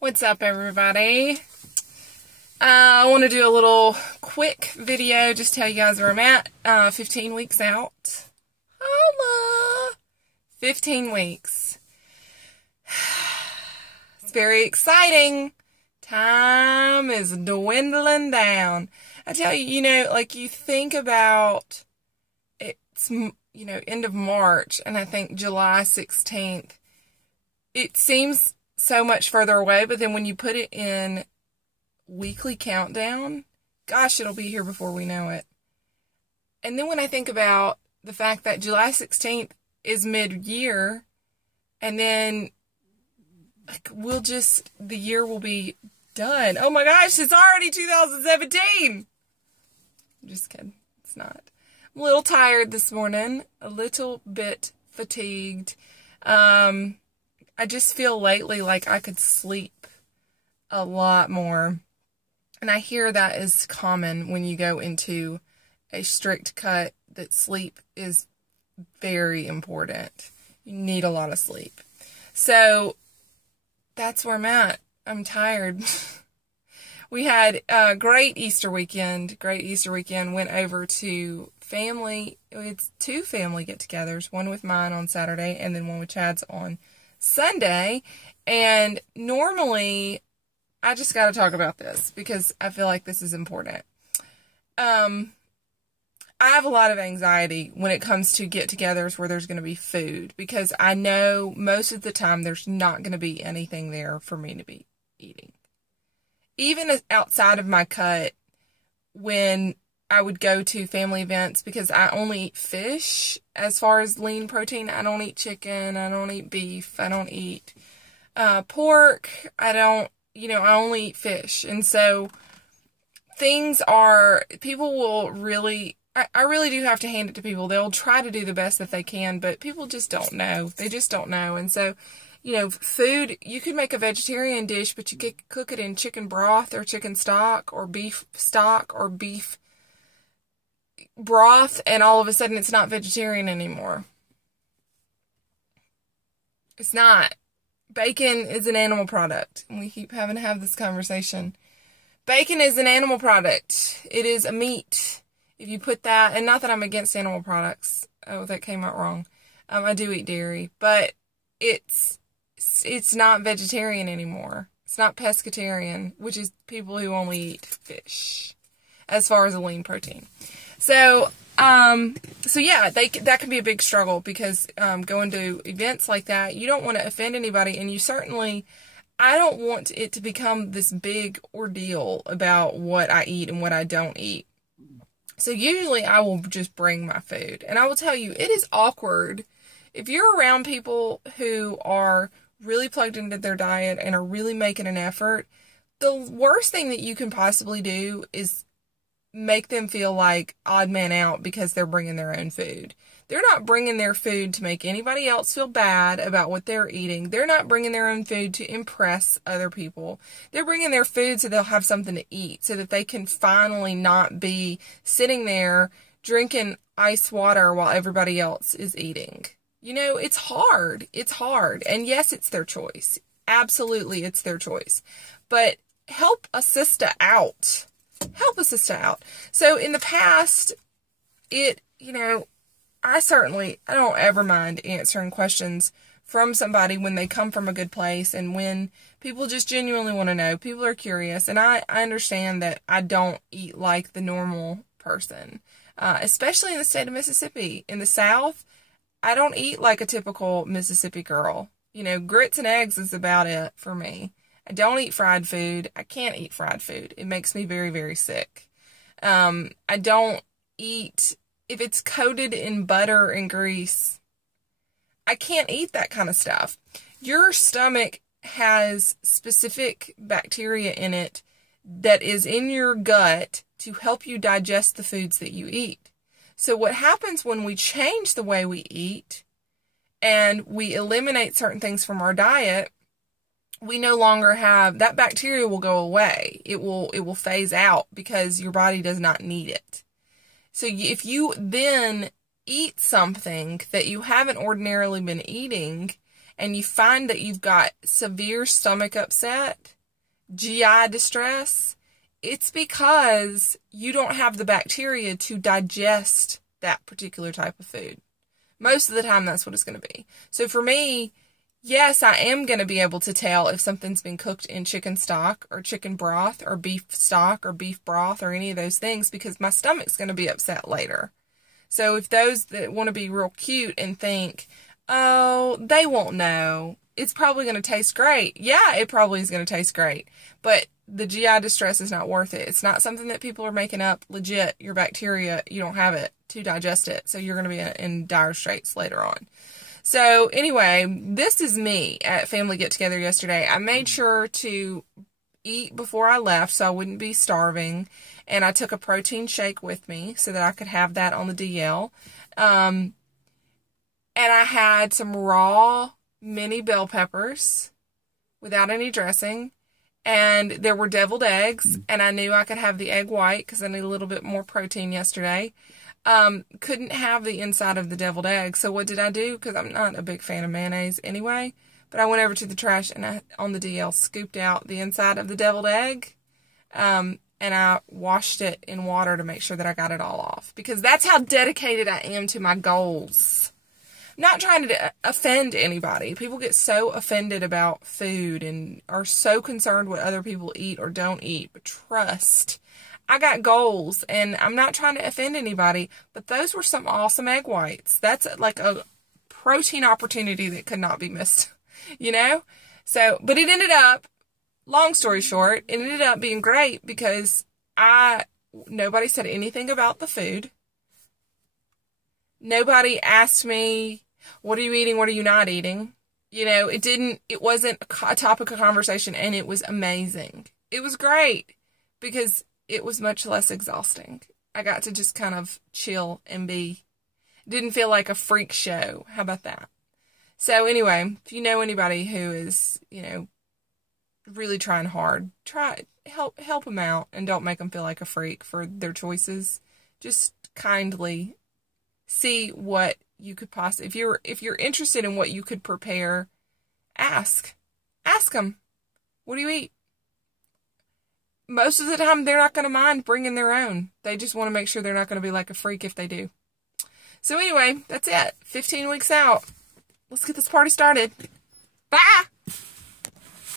What's up, everybody? I want to do a little quick video, just tell you guys where I'm at. 15 weeks out. Holla! 15 weeks. It's very exciting. Time is dwindling down. I tell you, like you think about it's, end of March, and I think July 16th. It seems so much further away, but then when you put it in weekly countdown, gosh, it'll be here before we know it. And then when I think about the fact that July 16th is mid-year, and then the year will be done. Oh my gosh, it's already 2017! I'm just kidding. It's not. I'm a little tired this morning, a little bit fatigued. I just feel lately like I could sleep a lot more. And I hear that is common when you go into a strict cut, that sleep is very important. You need a lot of sleep. So that's where I'm at. I'm tired. We had a great Easter weekend. Went over to family. It's 2 family get-togethers. One with mine on Saturday and then one with Chad's on Sunday. And normally, I just got to talk about this because I feel like this is important. I have a lot of anxiety when it comes to get-togethers where there's going to be food, because I know most of the time there's not going to be anything there for me to be eating. Even outside of my cut, when I would go to family events, because I only eat fish as far as lean protein. I don't eat chicken. I don't eat beef. I don't eat pork. I only eat fish. And so people will really, I really do have to hand it to people. They'll try to do the best that they can, but people just don't know. They just don't know. And so, food, you could make a vegetarian dish, but you could cook it in chicken broth or chicken stock or beef stock or beef broth, and all of a sudden it's not vegetarian anymore. It's not. Bacon is an animal product, and we keep having to have this conversation. Bacon is an animal product. It is a meat. If you put that, and not that I'm against animal products. Oh, that came out wrong. I do eat dairy, but it's not vegetarian anymore. It's not pescatarian, which is people who only eat fish, as far as a lean protein. So yeah, that can be a big struggle, because going to events like that, you don't want to offend anybody, and I don't want it to become this big ordeal about what I eat and what I don't eat. So usually I will just bring my food, and I will tell you, it is awkward if you're around people who are really plugged into their diet and are really making an effort. The worst thing that you can possibly do is make them feel like odd man out because they're bringing their own food. They're not bringing their food to make anybody else feel bad about what they're eating. They're not bringing their own food to impress other people. They're bringing their food so they'll have something to eat, so that they can finally not be sitting there drinking ice water while everybody else is eating. It's hard. It's hard. And yes, it's their choice. Absolutely, it's their choice. But help a sister out. Help a sister out. So in the past, I don't ever mind answering questions from somebody when they come from a good place, and when people just genuinely want to know. People are curious, and I understand that I don't eat like the normal person, especially in the state of Mississippi. In the South, I don't eat like a typical Mississippi girl. Grits and eggs is about it for me. I don't eat fried food. I can't eat fried food. It makes me very, very sick. I don't eat, if it's coated in butter and grease, I can't eat that kind of stuff. Your stomach has specific bacteria in it that is in your gut to help you digest the foods that you eat. So what happens when we change the way we eat and we eliminate certain things from our diet, we no longer have, that bacteria will go away. It will phase out because your body does not need it. So if you then eat something that you haven't ordinarily been eating, and you find that you've got severe stomach upset, GI distress, it's because you don't have the bacteria to digest that particular type of food. Most of the time, that's what it's going to be. So for me, yes, I am going to be able to tell if something's been cooked in chicken stock or chicken broth or beef stock or beef broth or any of those things, because my stomach's going to be upset later. So if those that want to be real cute and think, oh, they won't know, it's probably going to taste great. Yeah, it probably is going to taste great. But the GI distress is not worth it. It's not something that people are making up. Legit, your bacteria, you don't have it to digest it. So you're going to be in dire straits later on. So anyway, this is me at family get together yesterday. I made sure to eat before I left so I wouldn't be starving. And I took a protein shake with me so that I could have that on the DL. And I had some raw mini bell peppers without any dressing. And there were deviled eggs, and I knew I could have the egg white because I need a little bit more protein yesterday. Couldn't have the inside of the deviled egg, so what did I do? Because I'm not a big fan of mayonnaise anyway, but I went over to the trash and I, on the DL, scooped out the inside of the deviled egg, and I washed it in water to make sure that I got it all off, because that's how dedicated I am to my goals. Not trying to offend anybody. People get so offended about food and are so concerned what other people eat or don't eat. But trust, I got goals, and I'm not trying to offend anybody, but those were some awesome egg whites. That's like a protein opportunity that could not be missed, you know? So, but it ended up, long story short, it ended up being great because nobody said anything about the food. Nobody asked me, what are you eating? What are you not eating? You know, it wasn't a topic of conversation, and it was amazing. It was great because it was much less exhausting. I got to just kind of chill and didn't feel like a freak show. How about that? So anyway, if you know anybody who is, you know, really trying hard, help them out, and don't make them feel like a freak for their choices. Just kindly see what you could possibly, if you're interested in what you could prepare, ask them, what do you eat? Most of the time, they're not going to mind bringing their own. They just want to make sure they're not going to be like a freak if they do. So anyway, that's it. 15 weeks out. Let's get this party started. Bye!